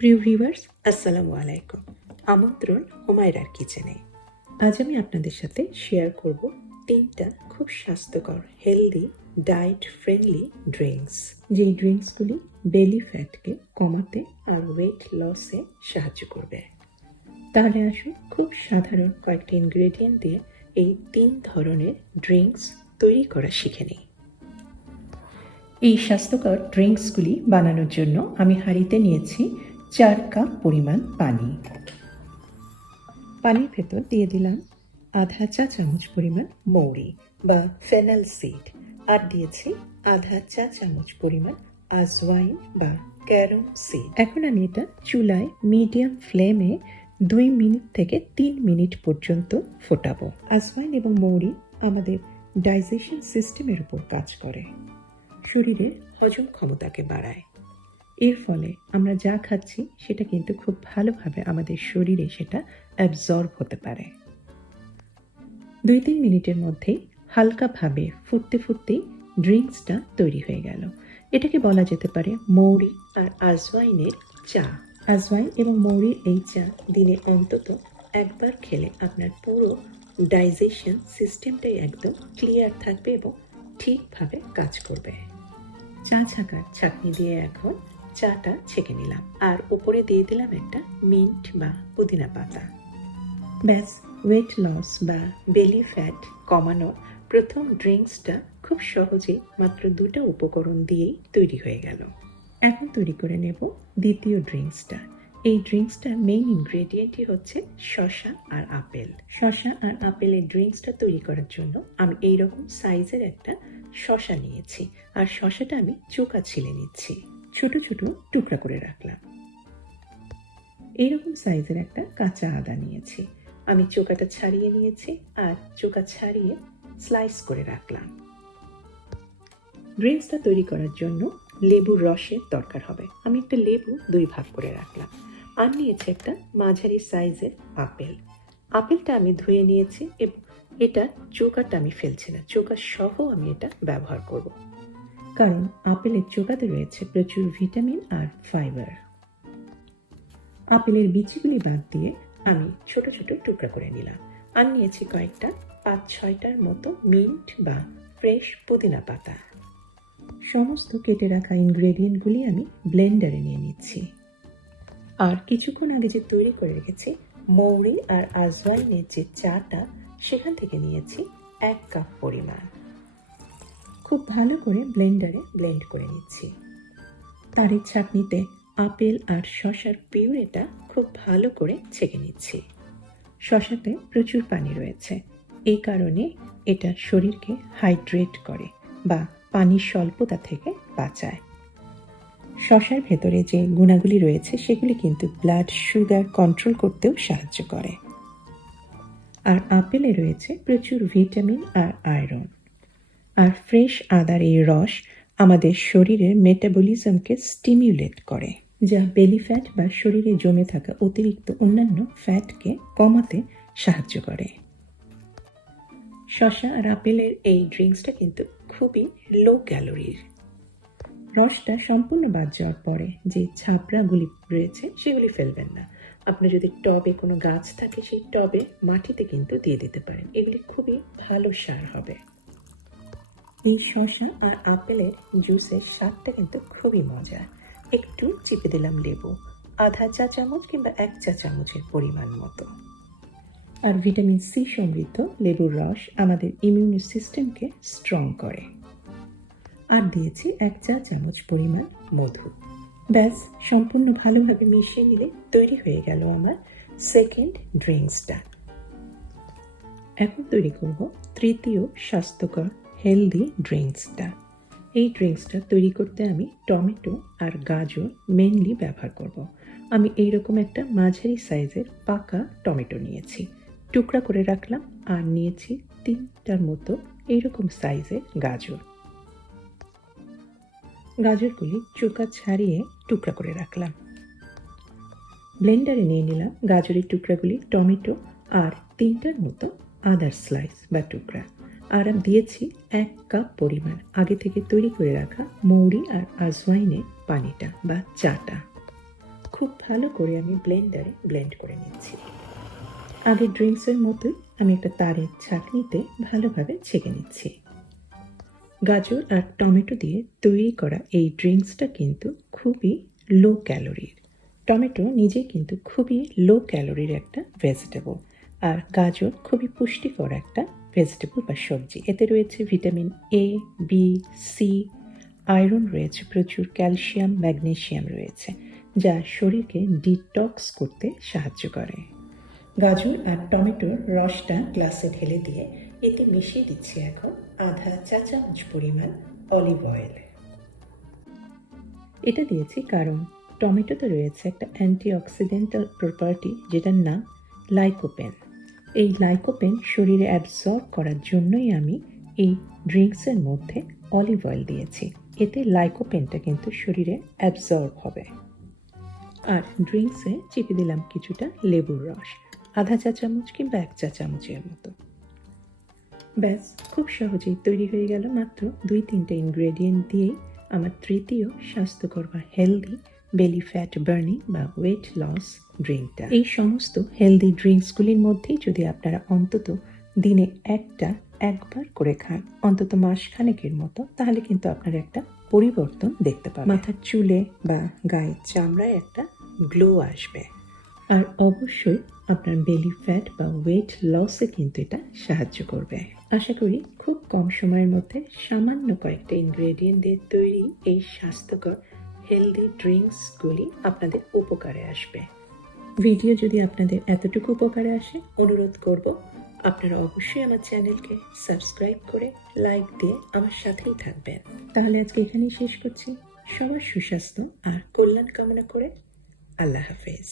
প্রিয় ভিউয়ার্স, আসসালামু আলাইকুম। আমন্ত্রণ হুমায়রার কিচেনে। আজ আমি আপনাদের সাথে শেয়ার করব 3টা খুব স্বাস্থ্যকর হেলদি ডায়েট ফ্রেন্ডলি ড্রিঙ্কস, যেই ড্রিঙ্কসগুলি বেলি ফ্যাটকে কমাতে আর ওয়েট লসে সাহায্য করবে। তাহলে আসুন খুব সাধারণ কয়েকটা ইনগ্রেডিয়েন্ট দিয়ে এই 3 ধরনের ড্রিঙ্কস তৈরি করা শিখে নিই। এই স্বাস্থ্যকর ড্রিঙ্কসগুলি বানানোর জন্য আমি হাঁড়িতে নিয়েছি 4 কাপ পরিমাণ পানি। পানির ভেতর দিয়ে দিলাম আধা চা চামচ পরিমাণ মৌরি বা ফেনাল সিড, আর দিয়েছি আধা চা চামচ পরিমাণ আজওয়াইন বা ক্যারম সিড। এখন আমি এটা চুলায় মিডিয়াম ফ্লেমে 2 মিনিট থেকে 3 মিনিট পর্যন্ত ফোটাবো। আজওয়াইন এবং মৌরি আমাদের ডাইজেশন সিস্টেমের উপর কাজ করে, শরীরের হজম ক্ষমতাকে বাড়ায়। এর ফলে আমরা যা খাচ্ছি সেটা কিন্তু খুব ভালোভাবে আমাদের শরীরে সেটা অ্যাবজর্ব হতে পারে। 2-3 মিনিটের মধ্যেই হালকাভাবে ফুটতে ফুটতেই ড্রিঙ্কসটা তৈরি হয়ে গেল। এটাকে বলা যেতে পারে মৌরি আর আজওয়াইনের চা। আজওয়াইন এবং মৌরির এই চা দিনে অন্তত একবার খেলে আপনার পুরো ডাইজেশন সিস্টেমটাই একদম ক্লিয়ার থাকবে এবং ঠিকভাবে কাজ করবে। চা ছাঁকার ছাঁকনি দিয়ে এখন চাটা ছেঁকে নিলাম, আর উপরে দিয়ে দিলাম একটা মিন্ট বা পুদিনা পাতা। ব্যাস, ওয়েট লস বা বেলি ফ্যাট কমানোর প্রথম ড্রিঙ্কসটা খুব সহজেই মাত্র 2টা উপকরণ দিয়েই তৈরি হয়ে গেল। এখন তৈরি করে নেব দ্বিতীয় ড্রিঙ্কসটা। এই ড্রিঙ্কসটার মেইন ইনগ্রেডিয়েন্টই হচ্ছে শসা আর আপেল। শসা আর আপেলের ড্রিঙ্কসটা তৈরি করার জন্য আমি এইরকম সাইজের একটা শসা নিয়েছি, আর শসাটা আমি চোকা ছিলে নিচ্ছি। ছোট ছোট টুকরা করে রাখলাম। এইরকম সাইজের একটা কাঁচা আদা নিয়েছি, আমি চোকাটা ছাড়িয়ে নিয়েছি আর চোকা ছাড়িয়ে স্লাইস করে রাখলাম। ড্রিঙ্কসটা তৈরি করার জন্য লেবুর রসের দরকার হবে। আমি একটা লেবু 2 ভাগ করে রাখলাম, আর নিয়েছি একটা মাঝারি সাইজের আপেল। আপেলটা আমি ধুয়ে নিয়েছি এবং এটা চোকাটা আমি ফেলছি না, চোকা সহ আমি এটা ব্যবহার করব, কারণ আপেলের চোকাতে রয়েছে প্রচুর ভিটামিন আর ফাইবার। আপেলের বিচিগুলি বাদ দিয়ে আমি ছোট ছোট টুকরা করে নিলাম, আর নিয়েছি কয়েকটা 5-6টার মতো মিন্ট বা ফ্রেশ পুদিনা পাতা। সমস্ত কেটে রাখা ইনগ্রেডিয়েন্টগুলি আমি ব্লেন্ডারে নিয়ে নিচ্ছি। আর কিছুক্ষণ আগে যে তৈরি করে রেখেছি মৌরি আর আজওয়াইনের যে চাটা, সেখান থেকে নিয়েছি 1 কাপ পরিমাণ। খুব ভালো করে ব্লেন্ডারে ব্লেন্ড করে নিচ্ছি। তার এই ছাঁকনিতে আপেল আর শসার পিউরেটা খুব ভালো করে ছেঁকে নিচ্ছি। শসাতে প্রচুর পানি রয়েছে, এই কারণে এটা শরীরকে হাইড্রেট করে বা পানির স্বল্পতা থেকে বাঁচায়। শসার ভেতরে যে গুণাগুলি রয়েছে সেগুলি কিন্তু ব্লাড সুগার কন্ট্রোল করতেও সাহায্য করে। আর আপেলে রয়েছে প্রচুর ভিটামিন আর আয়রন। আর ফ্রেশ আদার এই রস আমাদের শরীরের মেটাবলিজমকে স্টিমিউলেট করে, যা বেলি ফ্যাট বা শরীরে জমে থাকা অতিরিক্ত অন্যান্য ফ্যাটকে কমাতে সাহায্য করে। শসা আর আপেলের এই ড্রিঙ্কসটা কিন্তু খুবই লো ক্যালোরির। রসটা সম্পূর্ণ বাদ যাওয়ার পরে যে ছাপড়াগুলি রয়েছে সেগুলি ফেলবেন না। আপনার যদি টবে কোনো গাছ থাকে সেই টবে মাটিতে কিন্তু দিয়ে দিতে পারেন, এগুলি খুবই ভালো সার হবে। এই শসা আর আপেলের জুসের স্বাদটা কিন্তু খুবই মজার। একটু চিপে দিলাম লেবু, আধা চা চামচ কিংবা 1 চা চামচের পরিমাণ মতো। আর ভিটামিন সি সমৃদ্ধ লেবুর রস আমাদের ইমিউন সিস্টেমকে স্ট্রং করে। আর দিয়েছি 1 চা চামচ পরিমাণ মধু। ব্যাস, সম্পূর্ণ ভালোভাবে মিশিয়ে নিলে তৈরি হয়ে গেল আমার সেকেন্ড ড্রিঙ্কসটা। এখন তৈরি করব তৃতীয় স্বাস্থ্যকর হেলদি ড্রিঙ্কসটা। এই ড্রিঙ্কসটা তৈরি করতে আমি টমেটো আর গাজর মেনলি ব্যবহার করব। আমি এইরকম একটা মাঝারি সাইজের পাকা টমেটো নিয়েছি, টুকরা করে রাখলাম, আর নিয়েছি 3টার মতো এইরকম সাইজের গাজর। গাজরগুলি চোকা ছাড়িয়ে টুকরা করে রাখলাম। ব্লেন্ডারে নিয়ে নিলাম গাজরের টুকরাগুলি, টমেটো আর 3টার মতো আদার স্লাইস বা টুকরা, আর দিয়েছি 1 কাপ পরিমাণ আগে থেকে তৈরি করে রাখা মৌরি আর আজওয়াইনের পানিটা বা চাটা। খুব খুব ভালো করে আমি ব্লেন্ডারে ব্লেন্ড করে নিচ্ছি। আগের ড্রিঙ্কসের মতোই আমি একটা তারের ছাঁকনিতে ভালোভাবে ছেঁকে নিচ্ছি। গাজর আর টমেটো দিয়ে তৈরি করা এই ড্রিঙ্কসটা কিন্তু খুবই লো ক্যালোরির। টমেটো নিজেই কিন্তু খুবই লো ক্যালোরির একটা ভেজিটেবল, আর গাজর খুবই পুষ্টিকর একটা ভেজিটেবল বা সবজি। এতে রয়েছে vitamin A, B, C, iron রয়েছে প্রচুর, ক্যালসিয়াম, ম্যাগনেসিয়াম রয়েছে, যা শরীরকে ডিটক্স করতে সাহায্য করে। গাজর আর টমেটোর রসটা গ্লাসে ঢেলে দিয়ে এতে মিশিয়ে দিচ্ছি এখন আধা চা চামচ পরিমাণ অলিভ অয়েল। এটা দিয়েছি কারণ টমেটোতে রয়েছে একটা অ্যান্টিঅক্সিডেন্টাল প্রপার্টি, যেটার নাম লাইকোপেন। এই লাইকোপেন শরীরে অ্যাবজর্ব করার জন্যই আমি এই ড্রিঙ্কসের মধ্যে অলিভ অয়েল দিয়েছি। এতে লাইকোপেনটা কিন্তু শরীরে অ্যাবজর্ব হবে। আর ড্রিঙ্কসে চিপে দিলাম কিছুটা লেবুর রস, আধা চা চামচ কিংবা 1 চা চামচের মতো। ব্যাস, খুব সহজেই তৈরি হয়ে গেল মাত্র 2-3টা ইনগ্রেডিয়েন্ট দিয়েই আমার তৃতীয় স্বাস্থ্যকর বা হেলদি বেলি ফ্যাট বার্নিং বা ওয়েট লস ড্রিঙ্কটা। এই সমস্ত হেলদি ড্রিঙ্কসগুলির মধ্যেই যদি আপনারা অন্তত দিনে একবার করে খান, অন্তত মাসখানেকের মতো, তাহলে কিন্তু আপনারা একটা পরিবর্তন দেখতে পাবেন। মাথার চুলে বা গায়ের চামড়ায় একটা গ্লো আসবে। আর অবশ্যই আপনার বেলি ফ্যাট বা ওয়েট লসে কিন্তু এটা সাহায্য করবে। আশা করি খুব কম সময়ের মধ্যে সামান্য কয়েকটা ইনগ্রেডিয়েন্ট দিয়ে তৈরি এই স্বাস্থ্যকর হেলদি ড্রিঙ্কসগুলি আপনাদের উপকারে আসবে। ভিডিও যদি আপনাদের এতটুকু উপকারে আসে, অনুরোধ করব আপনারা অবশ্যই আমার চ্যানেলকে সাবস্ক্রাইব করে লাইক দিয়ে আমার সাথেই থাকবেন। তাহলে আজকে এখানেই শেষ করছি। সবার সুস্বাস্থ্য আর কল্যাণ কামনা করে আল্লাহ হাফেজ।